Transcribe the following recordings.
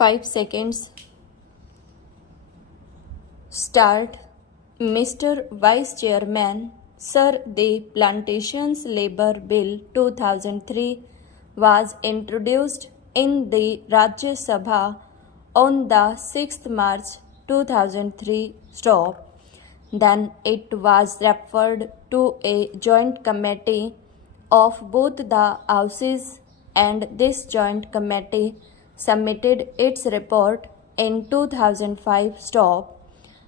5 seconds. Start. Mr. Vice Chairman, Sir, the Plantations Labour Bill 2003 was introduced in the Rajya Sabha on the 6th March 2003. Stop. Then it was referred to a joint committee of both the houses, and this joint committee submitted its report in 2005. Stop.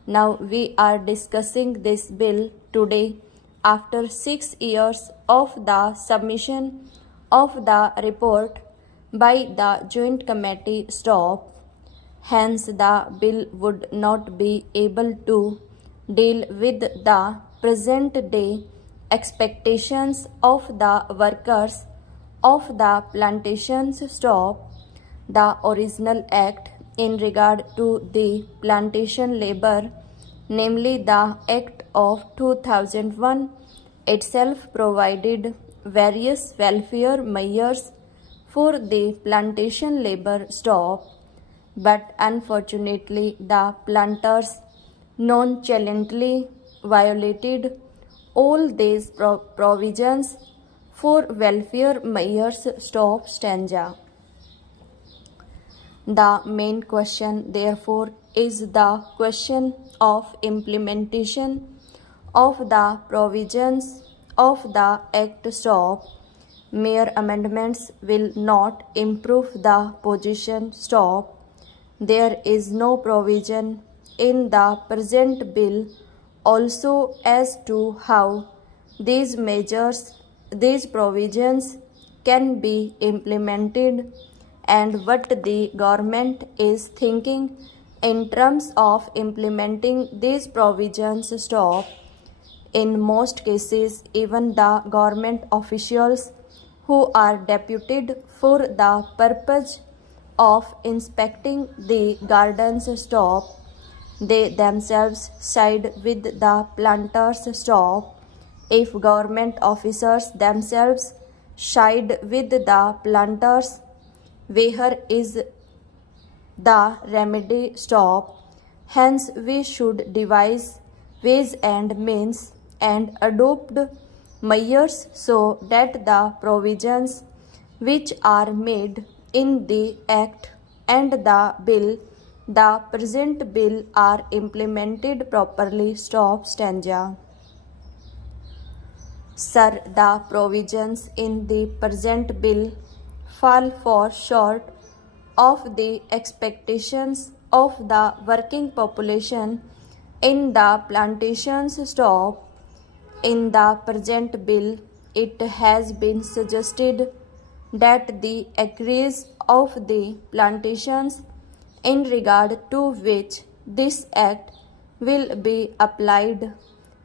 Now we are discussing this bill today after 6 years of the submission of the report by the joint committee. Stop. Hence the bill would not be able to deal with the present day expectations of the workers of the plantations. Stop. The original act in regard to the plantation labor, namely the Act of 2001, itself provided various welfare measures for the plantation labor. Stop. But unfortunately the planters nonchalantly violated all these provisions for welfare measures. Stop. Stanza. The main question, therefore, is the question of implementation of the provisions of the Act. Stop. Mere amendments will not improve the position. Stop. There is no provision in the present bill also as to how these provisions can be implemented, and what the government is thinking in terms of implementing these provisions. Stop. In most cases, even the government officials who are deputed for the purpose of inspecting the gardens. Stop. They themselves side with the planters. Stop. If government officers themselves side with the planters, where is the remedy? Stop. Hence we should devise ways and means and adopt measures so that the provisions which are made in the Act and the present bill are implemented properly. Stop. Stanza. Sir, the provisions in the present bill fall far short of the expectations of the working population in the plantations. Stop. In the present bill, it has been suggested that the acreage of the plantations in regard to which this act will be applied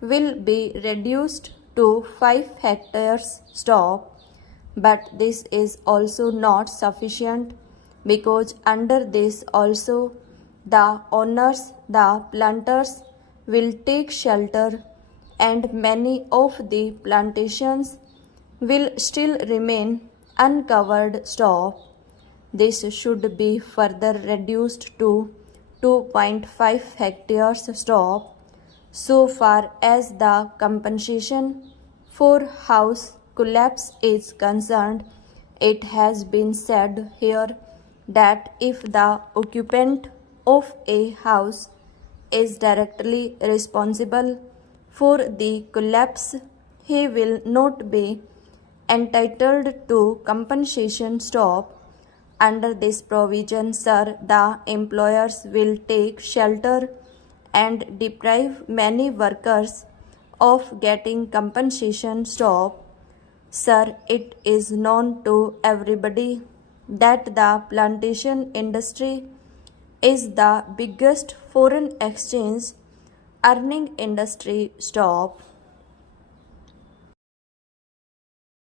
will be reduced to 5 hectares. Stop. But this is also not sufficient, because under this also the owners, the planters, will take shelter, and many of the plantations will still remain uncovered. Stop. This should be further reduced to 2.5 hectares. Stop. So far as the compensation for house collapse is concerned, it has been said here that if the occupant of a house is directly responsible for the collapse, he will not be entitled to compensation. Stop. Under this provision, sir, the employers will take shelter and deprive many workers of getting compensation. Stop. Sir, it is known to everybody that the plantation industry is the biggest foreign exchange earning industry. Stop.